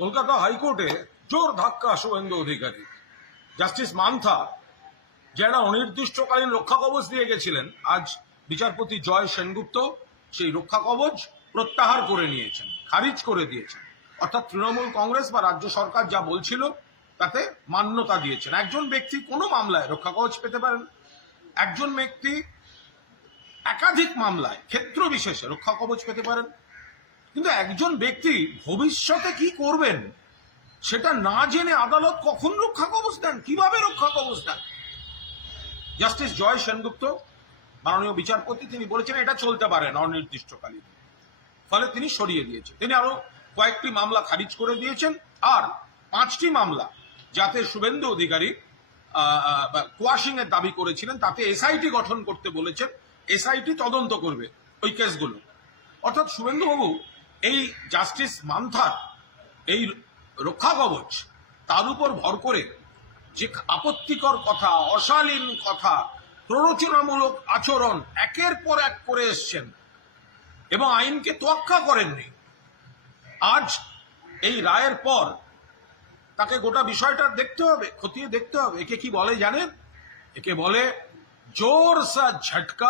কলকাতা হাইকোর্টে জোর ধাক্কা শুভেন্দু অধিকারী। জাস্টিস মান্থা যারা অনির্দিষ্টকালীন রক্ষা কবচ দিয়ে গেছিলেন, আজ বিচারপতি জয় সেনগুপ্ত সেই রক্ষা কবচ প্রত্যাহার করে নিয়েছেন, খারিজ করে দিয়েছেন। অর্থাৎ তৃণমূল কংগ্রেস বা রাজ্য সরকার যা বলছিল তাতে মান্যতা দিয়েছেন। একজন ব্যক্তি কোনো মামলায় রক্ষা কবচ পেতে পারেন, একজন ব্যক্তি একাধিক মামলায় ক্ষেত্র বিশেষে রক্ষা কবচ পেতে পারেন, কিন্তু একজন ব্যক্তি ভবিষ্যতে কি করবেন সেটা না জেনে আদালত কখন রক্ষা কবচ দেন, কিভাবে রক্ষা কবচ দেন? জাস্টিস জয় সেনগুপ্ত মাননীয় বিচারপতি তিনি বলেছেন এটা চলতে পারে না অনির্দিষ্টকালীন, ফলে তিনি সরিয়ে দিয়েছেন। তিনি আরো কয়েকটি মামলা খারিজ করে দিয়েছেন, আর 5টি মামলা যাতে শুভেন্দু অধিকারী কোয়াশিং এর দাবি করেছিলেন তাতে এসআইটি গঠন করতে বলেছেন, এসআইটি তদন্ত করবে ওই কেসগুলো। অর্থাৎ শুভেন্দুবাবু এই জাস্টিস মান্থার এই রক্ষা কবচ তার উপর ভর করে যে আপত্তিকর কথা, অশালীন কথা, প্ররোচনামূলক আচরণ একের পর এক করে এসছেন এবং আইনকে তোয়াক্কা করেননি। আজ এই রায়ের পর তাকে গোটা বিষয়টা দেখতে হবে, খতিয়ে দেখতে হবে। একে কি বলে জানেন? একে বলে জোর সা ঝটকা।